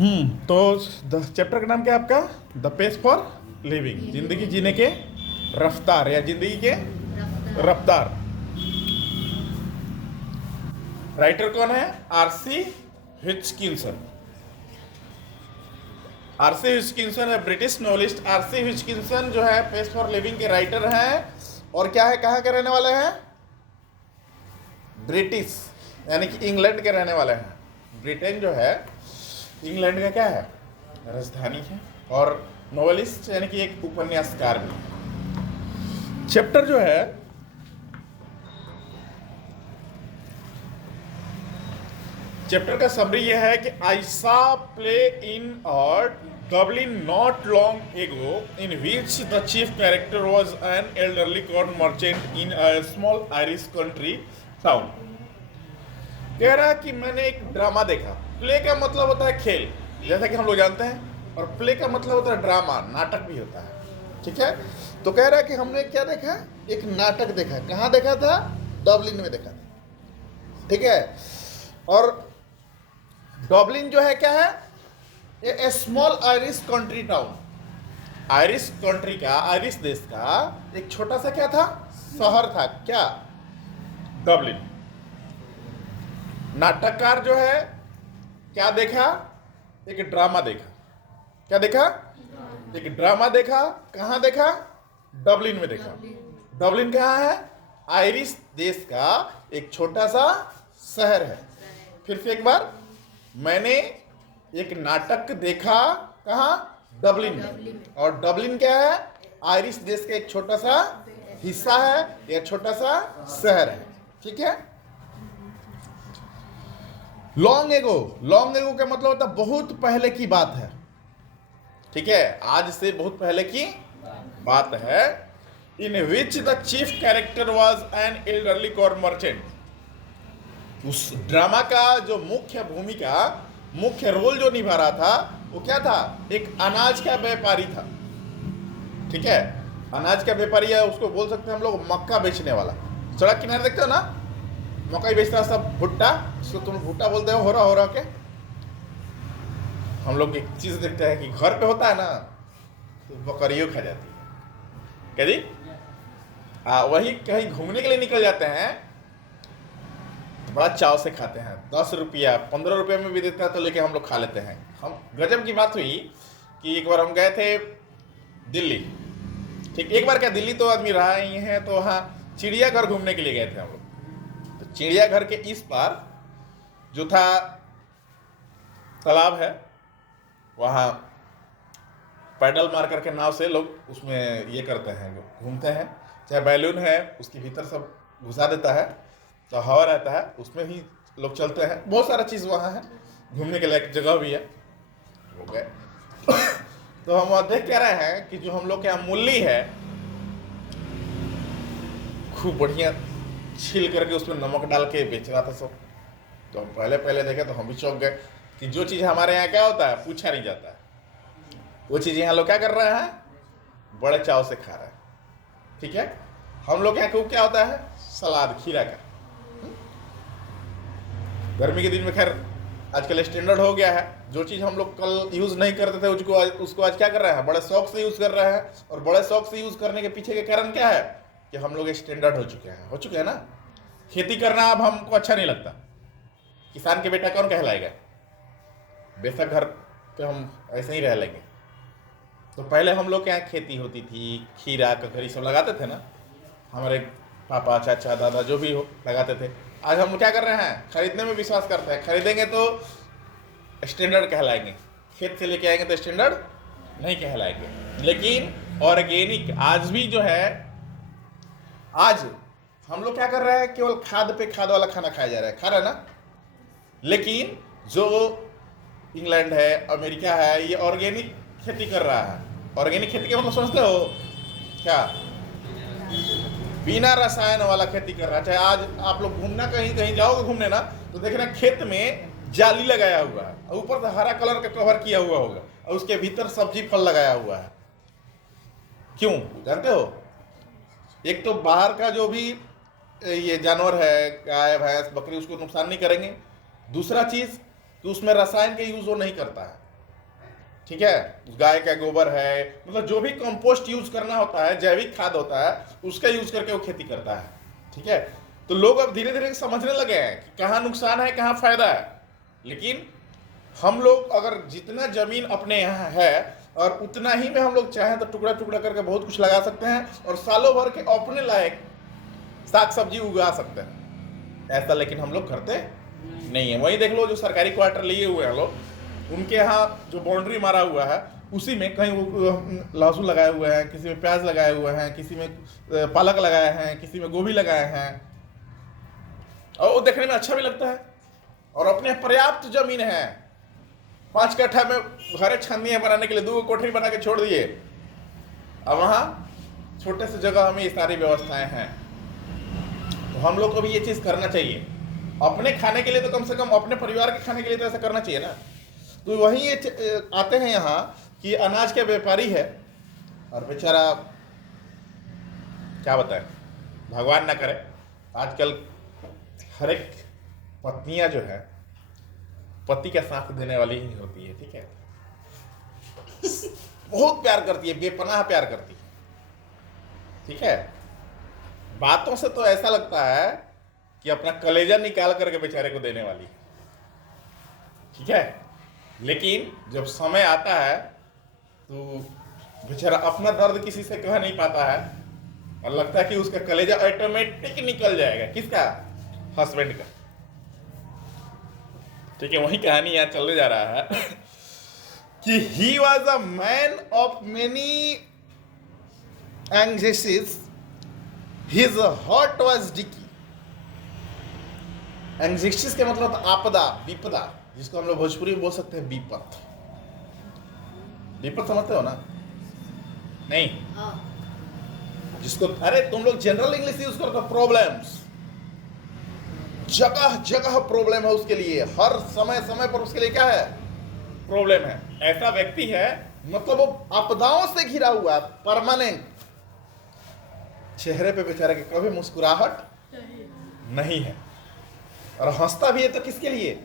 तो चैप्टर का नाम क्या है आपका? द पेस फॉर लिविंग, जिंदगी जीने के रफ्तार या जिंदगी के रफ्तार। राइटर कौन है? आरसी हिचकिंसन। आरसी हिचकिंसन है ब्रिटिश नॉवेलिस्ट। आरसी हिचकिंसन जो है पेस फॉर लिविंग के राइटर हैं। और क्या है, कहाँ के रहने वाले हैं? ब्रिटिश, यानी कि इंग्लैंड के रहने वाले हैं। ब्रिटेन जो है इंग्लैंड का क्या है? राजधानी है। और नॉवेलिस्ट यानी कि एक उपन्यासकार भी। चैप्टर जो है चैप्टर का समरी यह है कि आई सा play in Dublin not long ago in which the chief character was an elderly corn merchant in a small Irish country town। कह रहा कि मैंने एक ड्रामा देखा। प्ले का मतलब होता है खेल, जैसा कि हम लोग जानते हैं, और प्ले का मतलब होता है ड्रामा, नाटक भी होता है। ठीक है, तो कह रहा है कि हमने क्या देखा? एक नाटक देखा। कहाँ देखा था? डबलिन में देखा था। ठीक है, और डबलिन जो है क्या है? A small Irish country town. Irish country का, आयरिश देश का एक छोटा सा क्या था? शहर था। क्या? डबलिन। नाटककार जो है क्या देखा? एक ड्रामा देखा। क्या देखा? एक ड्रामा देखा। कहाँ देखा? डबलिन में देखा। डबलिन कहाँ है? आयरिश देश का एक छोटा सा शहर है। फिर से एक बार, मैंने एक नाटक देखा। कहाँ? डबलिन में। और डबलिन क्या है? आयरिश देश का एक छोटा सा हिस्सा है या छोटा सा शहर है। ठीक है। लॉन्ग एगो, लॉन्ग एगो का मतलब होता है बहुत पहले की बात है। ठीक है, आज से बहुत पहले की बात है। In which the chief character was an elderly corn merchant. उस ड्रामा का जो मुख्य भूमिका, मुख्य रोल जो निभा रहा था, वो क्या था? एक अनाज का व्यापारी था। ठीक है, अनाज का व्यापारी है, उसको बोल सकते हैं हम लोग मक्का बेचने वाला। सड़क किनारे देखते हो ना, मक्का ही बेचता है सब। भुट्टा, उसको तुम भुट्टा बोलते हो रहा के। हम लोग एक चीज देखते हैं कि घर पे होता है ना, तो बकरियों खा जाती है। क्या जी? वही कहीं घूमने के लिए निकल जाते हैं, बड़ा चाव से खाते हैं। 10 रुपया 15 रुपये में भी देता है तो लेके हम लोग खा लेते हैं। हम गजब की बात हुई कि एक बार हम गए थे दिल्ली। ठीक, एक बार क्या, दिल्ली तो आदमी रहा ही है, तो वहाँ चिड़ियाघर घूमने के लिए गए थे हम लोग। तो चिड़ियाघर के इस पार जो था तालाब है, वहाँ पैडल मार करके नाव से लोग उसमें ये करते हैं, घूमते हैं। चाहे बैलून है उसके भीतर सब घुसा देता है तो हवा रहता है, उसमें ही लोग चलते हैं। बहुत सारा चीज़ वहाँ है, घूमने के लायक जगह भी है। हो गए तो हम वहाँ देख कह रहे हैं कि जो हम लोग के यहाँ मूली है, खूब बढ़िया छील करके उसमें नमक डाल के बेच रहा था सब। तो हम पहले पहले देखे तो हम भी चौंक गए कि जो चीज़ हमारे यहाँ क्या होता है, पूछा नहीं जाता है, वो चीज़ यहाँ लोग क्या कर रहे हैं? बड़े चाव से खा रहे हैं। ठीक है, हम लोग यहाँ को क्या होता है? सलाद, खीरा का। गर्मी के दिन में खैर आजकल स्टैंडर्ड हो गया है। जो चीज़ हम लोग कल यूज़ नहीं करते थे उसको आज क्या कर रहे हैं? बड़े शौक से यूज़ कर रहे हैं। और बड़े शौक से यूज़ करने के पीछे के कारण क्या है कि हम लोग स्टैंडर्ड हो चुके हैं ना। खेती करना अब हमको अच्छा नहीं लगता। किसान के बेटा कौन कहलाएगा? बेशक घर पे हम ऐसे ही रह लेंगे। तो पहले हम लोग के यहाँ खेती होती थी, खीरा ककड़ी सब लगाते थे ना, हमारे पापा चाचा दादा जो भी हो लगाते थे। आज हम क्या कर रहे हैं? खरीदने में विश्वास करते हैं। खरीदेंगे तो स्टैंडर्ड कहलाएंगे, खेत से लेके आएंगे तो स्टैंडर्ड नहीं कहलाएंगे। लेकिन ऑर्गेनिक आज भी जो है, आज हम लोग क्या कर रहे हैं? केवल खाद पे खाद वाला खाना खाया जा रहा है, खा रहा है ना। लेकिन जो इंग्लैंड है, अमेरिका है, ये ऑर्गेनिक खेती कर रहा है। ऑर्गेनिक खेती का मतलब समझते हो क्या? बिना रसायन वाला खेती कर रहा है। चाहे आज आप लोग घूमना कहीं जाओगे घूमने ना, तो देखना खेत में जाली लगाया हुआ है, ऊपर से हरा कलर का कवर किया हुआ होगा, और उसके भीतर सब्जी फल लगाया हुआ है। क्यों जानते हो? एक तो बाहर का जो भी ये जानवर है, गाय भैंस बकरी, उसको नुकसान नहीं करेंगे। दूसरा चीज कि उसमें रसायन का यूज वो नहीं करता है। ठीक है, गाय का गोबर है, मतलब जो भी कंपोस्ट यूज करना होता है, जैविक खाद होता है, उसका यूज करके वो खेती करता है। ठीक है, तो लोग अब धीरे धीरे समझने लगे हैं कि कहाँ नुकसान है कहाँ फायदा है। लेकिन हम लोग अगर जितना जमीन अपने यहाँ है और उतना ही में हम लोग चाहें तो टुकड़ा टुकड़ा करके बहुत कुछ लगा सकते हैं और सालों भर के अपने लायक साग सब्जी उगा सकते हैं। ऐसा लेकिन हम लोग करते नहीं है। वही देख लो जो सरकारी क्वार्टर लिए हुए हैं लोग, उनके यहाँ जो बाउंड्री मारा हुआ है उसी में कहीं वो लहसुन लगाए हुए हैं, किसी में प्याज लगाए हुए हैं, किसी में पालक लगाए हैं, किसी में गोभी लगाए हैं, और वो देखने में अच्छा भी लगता है। और अपने पर्याप्त जमीन है, 5 कट्ठा में घरे छन्नी बनाने के लिए 2 कोठरी बना के छोड़ दिए। अब वहाँ छोटे से जगह में ये सारी व्यवस्थाएं हैं। तो हम लोग को भी ये चीज़ करना चाहिए अपने खाने के लिए, तो कम से कम अपने परिवार के खाने के लिए तो ऐसा करना चाहिए ना। तो वहीं ये आते हैं यहाँ कि अनाज के व्यापारी है और बेचारा क्या बताए, भगवान ना करे, आजकल हर एक पत्नियां जो है पति का साथ देने वाली ही होती है। ठीक है, बहुत प्यार करती है, बेपनाह प्यार करती है। ठीक है, बातों से तो ऐसा लगता है कि अपना कलेजा निकाल करके बेचारे को देने वाली। ठीक है, लेकिन जब समय आता है तो बेचारा अपना दर्द किसी से कह नहीं पाता है और लगता है कि उसका कलेजा ऑटोमेटिक निकल जाएगा। किसका? हस्बैंड का। ठीक है, वही कहानी यहाँ चलने जा रहा है कि he was a man of many anxieties, his heart was dicky. Anxieties के मतलब आपदा, विपदा, जिसको हम लोग भोजपुरी में बोल सकते हैं विपत। विपत समझते हो ना? नहीं, जिसको अरे तुम लोग जनरल इंग्लिश यूज करते हो, प्रॉब्लम्स। जगह जगह प्रॉब्लम है उसके लिए, हर समय समय पर उसके लिए क्या है? प्रॉब्लम है। ऐसा व्यक्ति है, मतलब वो आपदाओं से घिरा हुआ है, परमानेंट। चेहरे पे बेचारे के कभी मुस्कुराहट नहीं है, और हंसता भी है तो किसके लिए?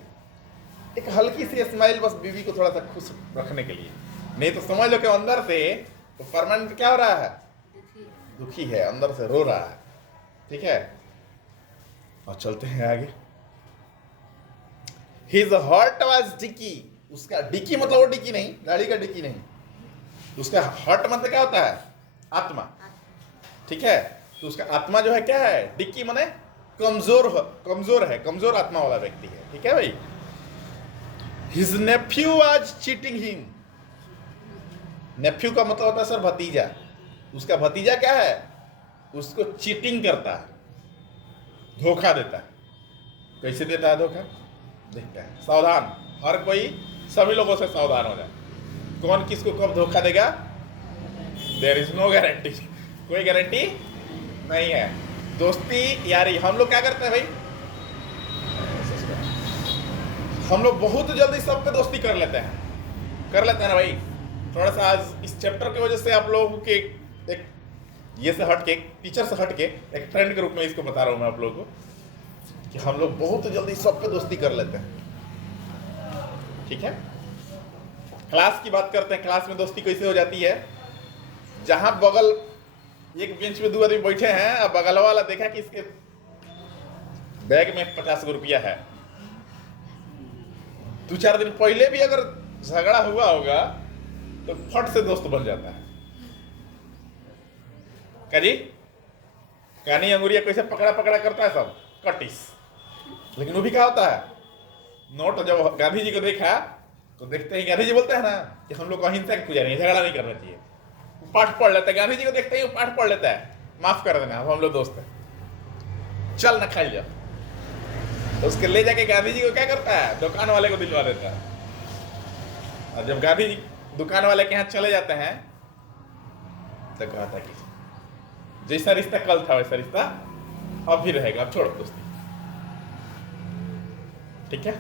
एक हल्की सी स्माइल, बस बीवी को थोड़ा सा खुश रखने के लिए। नहीं तो समझ लो कि अंदर से तो परमानेंट क्या हो रहा है? दुखी है, अंदर से रो रहा है। ठीक है, और चलते हैं आगे। His heart was dicky, उसका डिक्की मतलब वो डिक्की नहीं, गाड़ी का डिक्की नहीं, उसका हार्ट मतलब क्या होता है? आत्मा। ठीक है, तो उसका आत्मा जो है क्या है? डिक्की माने कमजोर है, कमजोर आत्मा वाला व्यक्ति है। ठीक है भाई। His nephew was cheating him, Neiphiu का मतलब होता है सर भतीजा। उसका भतीजा क्या है? उसको चीटिंग करता है, धोखा देता है। कैसे देता है धोखा? देखता है। सावधान, हर कोई सभी लोगों से सावधान हो जाए। कौन किसको कब धोखा देगा, देयर इज नो गारंटी, कोई गारंटी नहीं है। दोस्ती यारी हम लोग क्या करते हैं भाई? हम लोग बहुत जल्दी सब पे दोस्ती कर लेते हैं ना भाई। थोड़ा सा आज इस चैप्टर की वजह से आप लोगों के एक ये से हट के, टीचर से हट के, एक फ्रेंड के रूप में इसको बता रहा हूं मैं आप लोगों को कि हम लोग बहुत जल्दी सब पे दोस्ती कर लेते हैं। ठीक है, क्लास की बात करते हैं। क्लास में दोस्ती कैसे हो जाती है? जहां बगल एक बेंच पे 2 आदमी बैठे हैं और बगल वाला देखा कि इसके बैग में 50 रुपया है, 2-4 दिन पहले भी अगर झगड़ा हुआ होगा तो फट से दोस्त बन जाता है। क्या जी? कानी अंगुरिया कैसे पकड़ा पकड़ा करता है सब, कटिस। लेकिन वो भी क्या होता है? नोट जब गांधी जी को देखा तो देखते ही गांधी जी बोलते हैं ना कि हम लोग को अहिंसा की पुजारी है, झगड़ा नहीं करना चाहिए। पाठ पढ़ लेता है, गांधी जी को देखते ही पाठ पढ़ लेता है, माफ कर देना, अब हम लोग दोस्त हैं, चल ना खाई जा। तो उसके ले जाके गांधी जी को क्या करता है? दुकान वाले को दिलवा देता है। और जब गांधी जी दुकान वाले के यहाँ चले जाते हैं तो कहता है कि जैसा रिश्ता कल था वैसा रिश्ता अब भी रहेगा, अब छोड़ो दोस्ती। ठीक है,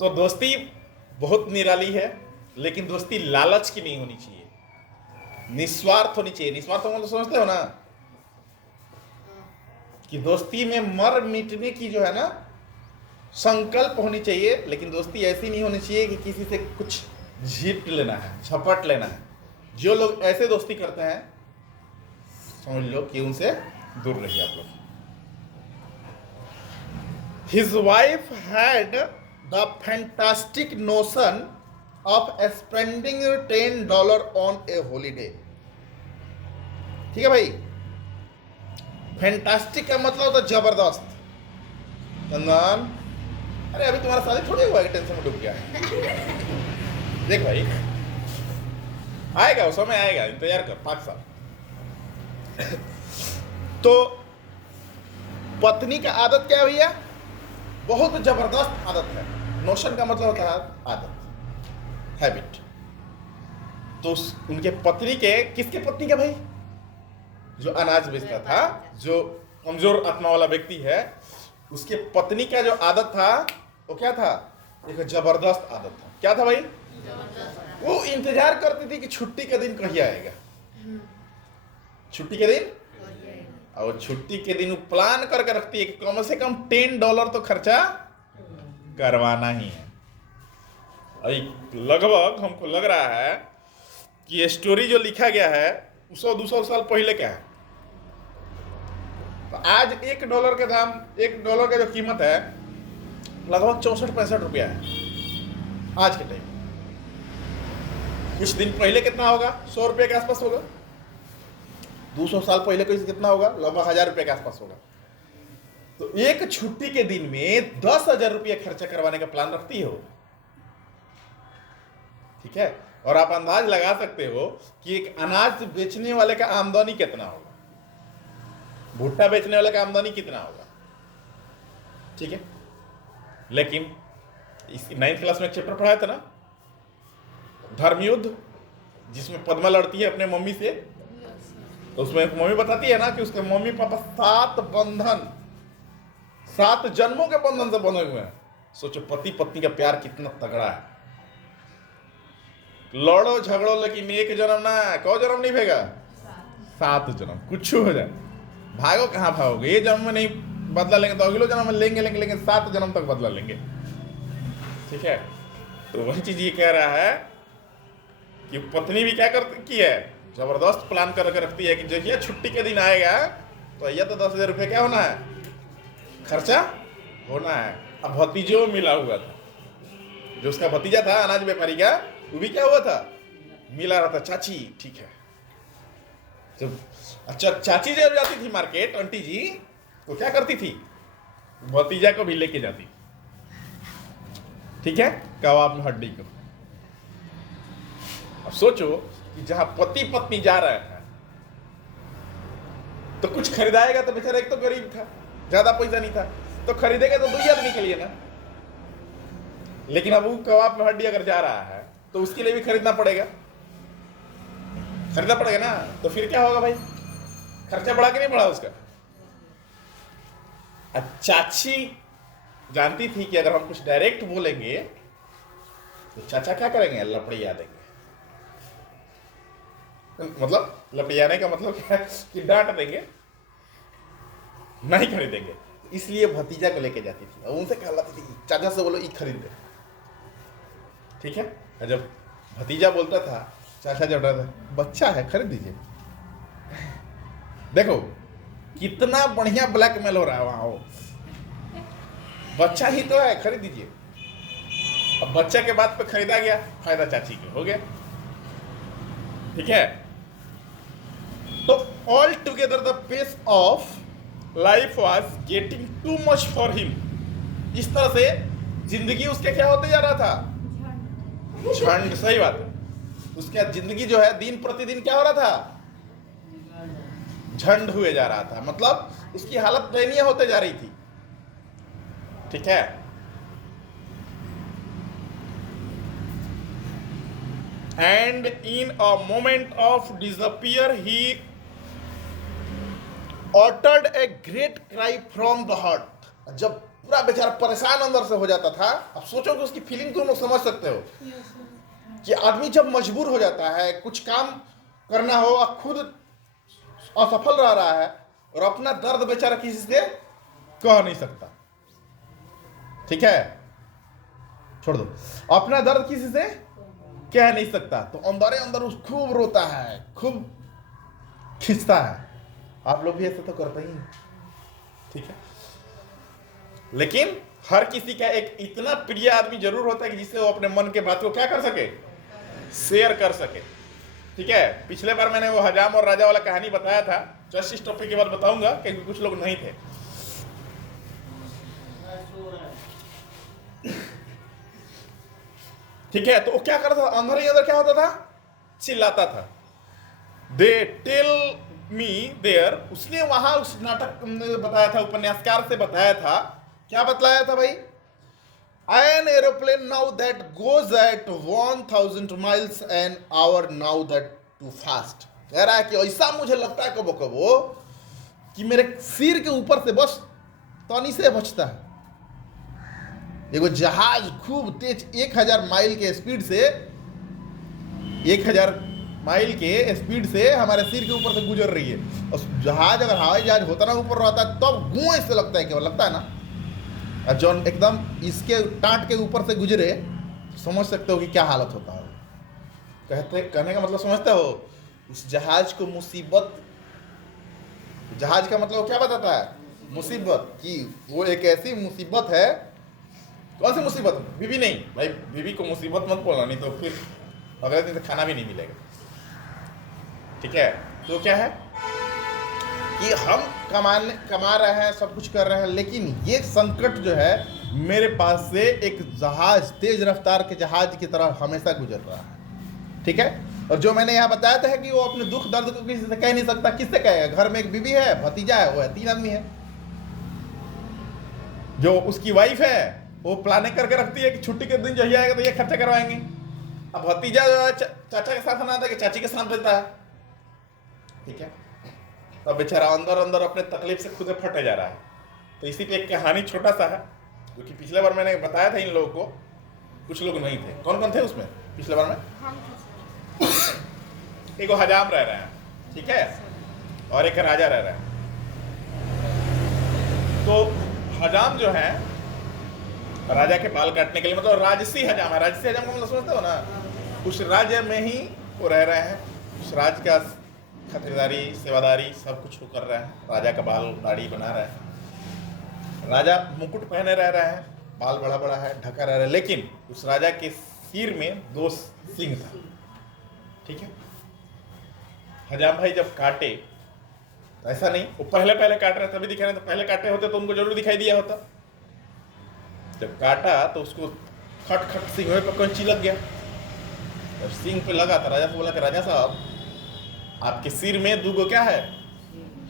तो दोस्ती बहुत निराली है, लेकिन दोस्ती लालच की नहीं होनी चाहिए, निस्वार्थ होनी चाहिए। निस्वार्थ मतलब समझते हो ना कि दोस्ती में मर मिटने की जो है ना संकल्प होनी चाहिए, लेकिन दोस्ती ऐसी नहीं होनी चाहिए कि किसी से कुछ झीट लेना है, झपट लेना है। जो लोग ऐसे दोस्ती करते हैं समझ लो कि उनसे दूर रहिए आप लोग। His wife had the fantastic notion of spending $10 on a holiday। ठीक है भाई, फैंटास्टिक का मतलब होता है जबरदस्त। चंदन, अरे अभी तुम्हारा शादी थोड़ी हुआ है, टेंशन में डूब गया है। देख भाई, आएगा वो समय, आएगा, इंतजार कर 5 साल। तो पत्नी का आदत क्या है भैया? बहुत जबरदस्त आदत है। नोशन का मतलब होता है आदत, हैबिट। तो उनके पत्नी के, किसके पत्नी के भाई? जो अनाज बेचता था, जो कमजोर आत्मा वाला व्यक्ति है, उसके पत्नी का जो आदत था वो क्या था? एक जबरदस्त आदत था। क्या था भाई? वो इंतजार करती थी कि छुट्टी के दिन कहीं आएगा, छुट्टी के दिन। और छुट्टी के दिन प्लान करके रखती है कि कम से कम $10 तो खर्चा करवाना ही है। लगभग हमको लग रहा है कि ये स्टोरी जो लिखा गया है 100-200 साल पहले का है। तो आज $1 के दाम, $1 का जो कीमत है लगभग 64-65 रुपया है आज के टाइम। कुछ दिन पहले कितना होगा? 100 रुपये के आसपास होगा। 200 साल पहले कितना होगा? लगभग 1000 रुपये के आसपास होगा। तो एक छुट्टी के दिन में 10,000 रुपये खर्चा करवाने का प्लान रखती हो, ठीक है। और आप अंदाज लगा सकते हो कि एक अनाज बेचने वाले का आमदनी कितना होगा, भुट्टा बेचने वाले का आमदनी कितना होगा, ठीक है। लेकिन इस 9th क्लास में एक चैप्टर पढ़ाया था ना, धर्मयुद्ध, जिसमें पद्मा लड़ती है अपने मम्मी से। तो उसमें मम्मी बताती है ना कि उसके मम्मी पापा 7 जन्मों के बंधन से बंधे हुए हैं। सोचो पति पत्नी का प्यार कितना तगड़ा है। लड़ो झगड़ो लेकिन एक जन्म ना, कौ जन्म नहीं भेगा? 7 जन्म। कुछ हो जाए, भागो कहाँ भागोगे? ये जन्म में नहीं बदला लेंगे तो अगले जन्म में लेंगे 7 जन्म तक बदला लेंगे, ठीक है। तो वही चीज ये कह रहा है कि पत्नी भी क्या करती की है, जबरदस्त प्लान करके रखती है कि देखिए छुट्टी के दिन आएगा तो यह तो 10,000 रुपये क्या होना है, खर्चा होना है। अब भतीजों मिला हुआ था, जो उसका भतीजा था अनाज व्यापारी का, वो भी क्या हुआ था, मिला रहा था। चाची ठीक है, जब अच्छा चाची जब जाती थी मार्केट, आंटी जी, तो क्या करती थी, भतीजा को भी लेके जाती, ठीक है, कबाब में हड्डी को। अब सोचो कि जहां पति पत्नी जा रहे हैं तो कुछ खरीदाएगा तो बेचारा, एक तो गरीब था, ज्यादा पैसा नहीं था, तो खरीदेगा तो 2 आदमी के लिए ना। लेकिन अब वो कबाब में हड्डी अगर जा रहा है तो उसके लिए भी खरीदना पड़ेगा ना। तो फिर क्या होगा भाई, खर्चा बढ़ा के नहीं बढ़ा उसका। चाची जानती थी कि अगर हम कुछ डायरेक्ट बोलेंगे तो चाचा क्या करेंगे, लपड़िया देंगे। मतलब लपड़ियाने का मतलब क्या है कि डांट देंगे, नहीं खरीदेंगे। इसलिए भतीजा को लेके जाती थी और उनसे कहलाती थी चाचा से बोलो ये खरीद दे, ठीक है। और जब भतीजा बोलता था, चाचा जब डरता था, बच्चा है खरीद दीजिए। देखो कितना बढ़िया ब्लैकमेल हो रहा है वहां, वो बच्चा ही तो है, खरीद दीजिए। अब बच्चा के बाद पे खरीदा गया, फायदा चाची को हो गया, ठीक है। तो all together the pace of life was getting too much for him. इस तरह से जिंदगी उसके क्या होते जा रहा था, झंड। सही बात है, उसके जिंदगी जो है दिन प्रतिदिन क्या हो रहा था, झंड हुए जा रहा था। मतलब उसकी हालत दयनीय होते जा रही थी, ठीक है। And in a moment of disappear he uttered a great cry from the heart। जब पूरा बेचारा परेशान अंदर से हो जाता था, अब सोचो कि उसकी फीलिंग तुम लोग समझ सकते हो कि आदमी जब मजबूर हो जाता है, कुछ काम करना हो और खुद असफल रह रहा है और अपना दर्द बेचारा किसी से कह नहीं सकता, ठीक है, छोड़ दो। अपना दर्द किसी से कह नहीं सकता, तो अंदर अंदर उस खूब रोता है, खूब खींचता है। आप लोग भी ऐसा तो करते ही, ठीक है। लेकिन हर किसी का एक इतना प्रिय आदमी जरूर होता है कि जिससे वो अपने मन के बात को क्या कर सके, शेयर कर सके, ठीक है। पिछले बार मैंने वो हजाम और राजा वाला कहानी बताया था, जस्ट इस टॉपिक के बाद बताऊंगा क्योंकि कुछ लोग नहीं थे। ठीक है, तो वो क्या करता था, अंदर ही अंदर क्या होता था, चिल्लाता था। दे टेल मी देयर, उसने वहां उस नाटक में बताया था, उपन्यासकार से बताया था, क्या बतलाया था भाई, an aeroplane now that goes at 1000 miles an hour now that too fast। कह रहा है कि ऐसा मुझे लगता है कबो कबो कि मेरे सिर के ऊपर से बस तनी से बचता है। देखो जहाज खूब तेज 1000 माइल के स्पीड से, 1000 माइल के स्पीड से हमारे सिर के ऊपर से गुजर रही है। और जहाज अगर हवाई जहाज होता ना ऊपर रहता है तब गुआ से लगता है, केवल लगता है ना, और जो एकदम इसके टाट के ऊपर से गुजरे, समझ सकते हो कि क्या हालत होता है। कहने का मतलब समझते हो, उस जहाज को मुसीबत, जहाज का मतलब क्या बताता है, मुसीबत, कि वो एक ऐसी मुसीबत है। कौन सी मुसीबत, बीवी नहीं भाई, बीवी को मुसीबत मत बोलना, नहीं तो फिर अगले दिन से खाना भी नहीं मिलेगा, ठीक है। तो क्या है कि हम कमा रहे हैं, सब कुछ कर रहे हैं, लेकिन ये संकट जो है मेरे पास से एक जहाज, तेज रफ्तार के जहाज की तरह हमेशा गुजर रहा है, ठीक है। और जो मैंने यहाँ बताया था कि वो अपने दुख दर्द को किसी से कह नहीं सकता, किससे कहेगा, घर में एक बीवी है, भतीजा है, वो है, 3 आदमी है। जो उसकी वाइफ है वो प्लानिंग करके रखती है कि छुट्टी के दिन जो ही आएगा तो ये खर्चा करवाएंगे। अब भतीजा जो है चाचा के साथ ना आता है कि चाची के साथ देता है, ठीक है। तब बेचारा अंदर अंदर अपने तकलीफ से खुद फटे जा रहा है। तो इसी पे एक कहानी छोटा सा है, जो कि पिछले बार मैंने बताया था इन लोगों को, कुछ लोग नहीं थे। कौन कौन थे उसमें पिछले बार में? एक हजाम रह रहे हैं, ठीक है, और एक राजा रह रहा है। तो हजाम जो है राजा के बाल काटने के लिए, मतलब राजसी हजाम है। राजसी हजाम का मतलब समझते हो ना, उस राज्य में ही वो रह रहे हैं, उस राज्य का खातिरदारी, सेवादारी सब कुछ वो कर रहा है। राजा का बाल दाढ़ी बना रहा है, राजा मुकुट पहने रह रहा है, बाल बड़ा बड़ा है, ढका रह रहा है, लेकिन उस राजा के सिर में 2 सिंह था, ठीक है। हजाम भाई जब काटे, ऐसा नहीं वो पहले काट रहे तभी दिखा रहे, तो पहले काटे होते तो उनको जरूर दिखाई दिया होता। जब काटा तो उसको खट खट सिंह पर कोई चिलक गया, और सिंह पे लगा था। राजा से बोला कि राजा साहब आपके सिर में 2 क्या है,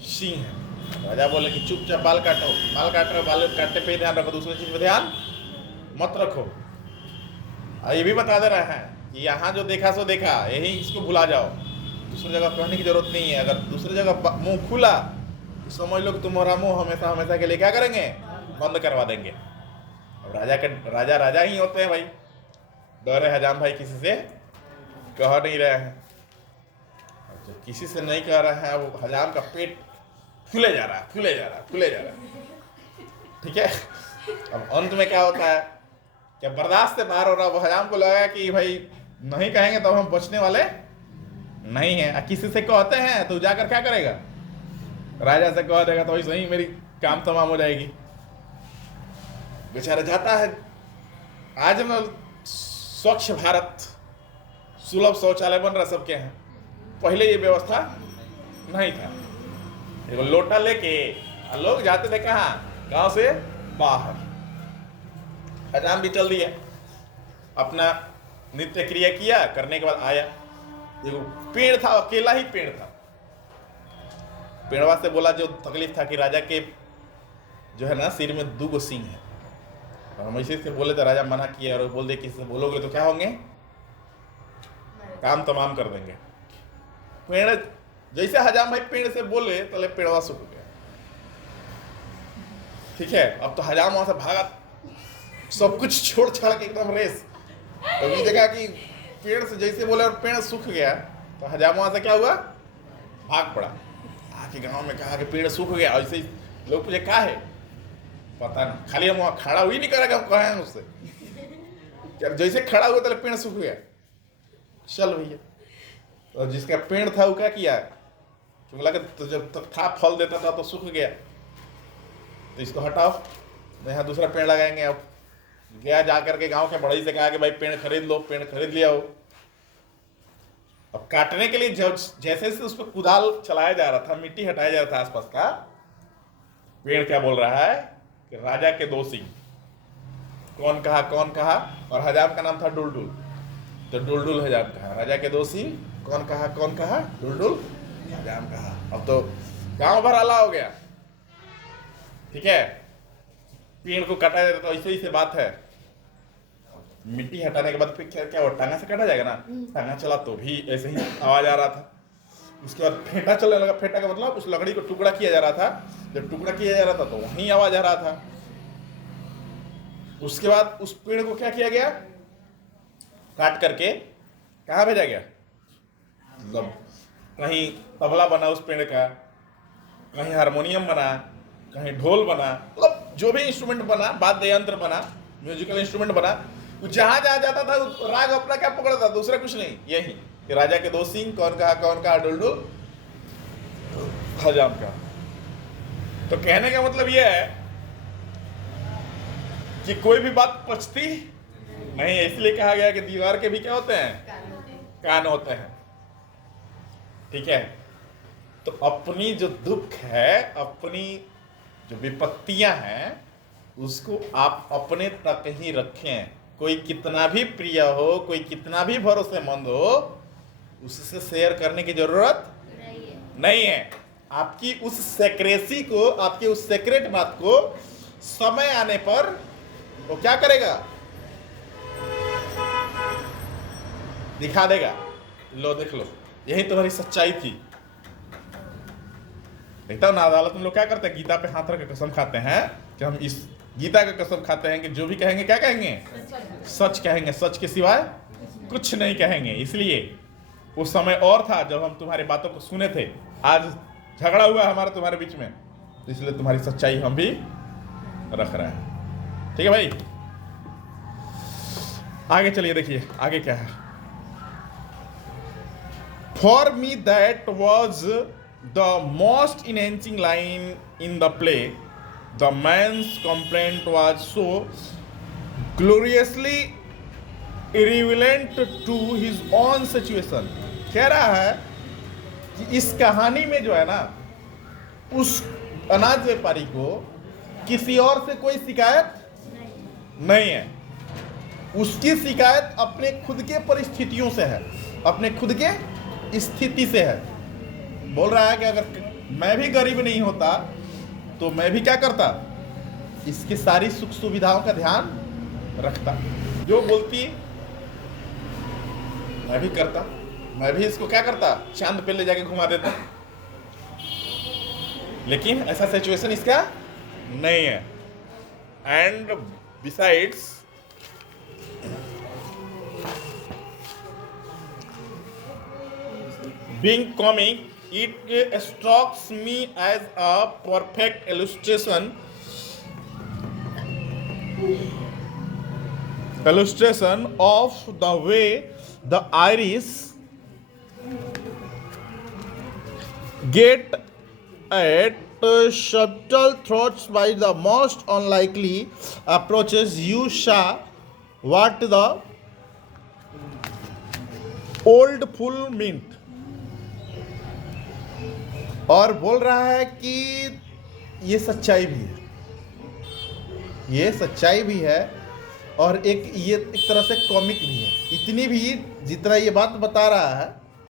सिंह है। राजा बोले कि चुपचाप बाल काटो, बाल काट रहे, बाल काटने पे ध्यान रखो, दूसरी चीज पे ध्यान मत रखो। और ये भी बता दे रहे हैं कि यहाँ जो देखा सो देखा, यही इसको भुला जाओ, दूसरी जगह कहने की जरूरत नहीं है। अगर दूसरी जगह मुंह खुला तो समझ लो कि तुम्हारा मुंह हमेशा हमेशा के लिए क्या करेंगे, बंद करवा देंगे। अब राजा ही होते हैं भाई, डरे हजाम भाई किसी से कह नहीं रहे हैं। जब किसी से नहीं कह रहे हैं, वो हजाम का पेट फूले जा रहा है, ठीक है। अब अंत में क्या होता है, क्या बर्दाश्त से बाहर हो रहा है। वो हजाम को लगा कि भाई नहीं कहेंगे तो हम बचने वाले नहीं है। किसी से कहते हैं तो जाकर क्या करेगा, राजा से कह देगा तो वैसे ही मेरी काम तमाम हो जाएगी। बेचारा जाता है। आज में स्वच्छ भारत, सुलभ शौचालय बन रहा सबके हैं, पहले ये व्यवस्था नहीं था। एक लोटा लेके लोग जाते थे कहाँ, गांव से बाहर। हजाम भी चल दिया, अपना नित्य क्रिया किया, करने के बाद आया। देखो पेड़ था, अकेला ही पेड़ था। पेड़वा से बोला जो तकलीफ था कि राजा के जो है ना सिर में 2 सिंह है, और हम इसी से बोले तो राजा मना किया, और बोल दे किसी से बोलोगे तो क्या होंगे, काम तमाम कर देंगे। पेड़ जैसे हजाम भाई पेड़ से बोले तो पेड़वा सूख गया, ठीक है। अब तो हजाम वहां से भागा, सब कुछ छोड़ छाड़ के एकदम रेस। अभी देखा कि पेड़ से जैसे बोले और पेड़ सूख गया, तो हजाम वहां से क्या हुआ, भाग पड़ा। आके गांव में कहा कि पेड़ सूख गया। ऐसे लोग पूछे क्या है, पता नहीं, खाली हम वहाँ खड़ा हुई नहीं करेगा, हम कहे हैं उससे यार, जैसे खड़ा हुआ तो पेड़ सूख गया, चल भैया। और जिसका पेड़ था वो क्या किया, तो बोला कि तो जब तक था फल देता था तो सूख गया, तो इसको हटाओ, यहाँ दूसरा पेड़ लगाएंगे। अब गया जा करके गांव के बड़ई से कहा कि भाई पेड़ खरीद लो, पेड़ खरीद लिया हो। अब काटने के लिए जब जैसे से उस पर कुदाल चलाया जा रहा था, मिट्टी हटाया जा रहा था आसपास का, पेड़ क्या बोल रहा है कि राजा के 2 सिंह। कौन कहा, और हजाम का नाम था डुलडुल, तो डुलडुल हजाम कहा, राजा के 2 सिंह, कौन कहा, डुलडुल हजाम कहा। अब तो गांव भर हल्ला हो गया, ठीक है, पेड़ को काटा जाता तो ऐसे ही से बात है। मिट्टी हटाने के बाद फिर क्या वो टांगा से काटा जाएगा ना, टांगा चला तो भी ऐसे ही आवाज आ रहा था। उसके बाद फेंटा चलने लगा, फेंटा का मतलब उस लकड़ी को टुकड़ा किया जा रहा था, जब टुकड़ा किया जा रहा था तो वहीं आवाज आ रहा था। उसके बाद उस पेड़ को क्या किया गया, काट करके कहाँ भेजा गया, मतलब कहीं तबला बना उस पेड़ का, कहीं हारमोनियम बना, कहीं ढोल बना, मतलब जो भी इंस्ट्रूमेंट बना, वाद्य यंत्र बना, म्यूजिकल इंस्ट्रूमेंट बना, जहां जहां जाता था राग अपना क्या पकड़ता था, दूसरा कुछ नहीं, यही कि राजा के 2 सिंह, कौन कहा, डुलडुल हजाम का। तो कहने का मतलब यह है कि कोई भी बात पचती नहीं, इसलिए कहा गया कि दीवार के भी क्या होते हैं, कान होते हैं, ठीक है। तो अपनी जो दुख है, अपनी जो विपत्तियां हैं, उसको आप अपने तक ही रखें। कोई कितना भी प्रिय हो, कोई कितना भी भरोसेमंद हो, उससे शेयर करने की जरूरत नहीं है। आपकी उस सेक्रेसी को, आपकी उस सेक्रेट बात को समय आने पर वो क्या करेगा, दिखा देगा। लो देख लो, यही तुम्हारी सच्चाई थी। देखता हूं ना, अदालत में लोग क्या करते हैं, गीता पे हाथ रख के कसम खाते हैं कि हम इस गीता का कसम खाते हैं कि जो भी कहेंगे क्या कहेंगे, सच कहेंगे, सच के सिवाय कुछ नहीं कहेंगे। इसलिए उस समय और था जब हम तुम्हारी बातों को सुने थे, आज झगड़ा हुआ हमारा तुम्हारे बीच में, इसलिए तुम्हारी सच्चाई हम भी रख रहे हैं, ठीक है भाई। आगे चलिए, देखिए आगे क्या है। For me that was the most enhancing line in the play, the man's complaint was so gloriously irrelevant to his own situation. कह रहा है कि इस कहानी में जो है ना, उस अनाज व्यापारी को किसी और से कोई शिकायत नहीं है, उसकी शिकायत अपने खुद के परिस्थितियों से है, अपने खुद के स्थिति से है। बोल रहा है कि अगर मैं भी गरीब नहीं होता तो मैं भी क्या करता, इसकी सारी सुख सुविधाओं का ध्यान रखता, जो बोलती मैं भी करता, मैं भी इसको क्या करता, चांद पे ले जाके घुमा देता। लेकिन ऐसा सिचुएशन इसका नहीं है। And besides being comic, it strikes me as a perfect illustration of the way the Irish get at subtle thoughts by the most unlikely approaches. You saw what the old fool meant. और बोल रहा है कि ये सच्चाई भी है, ये सच्चाई भी है, और ये एक तरह से कॉमिक भी है। इतनी भी जितना ये बात बता रहा है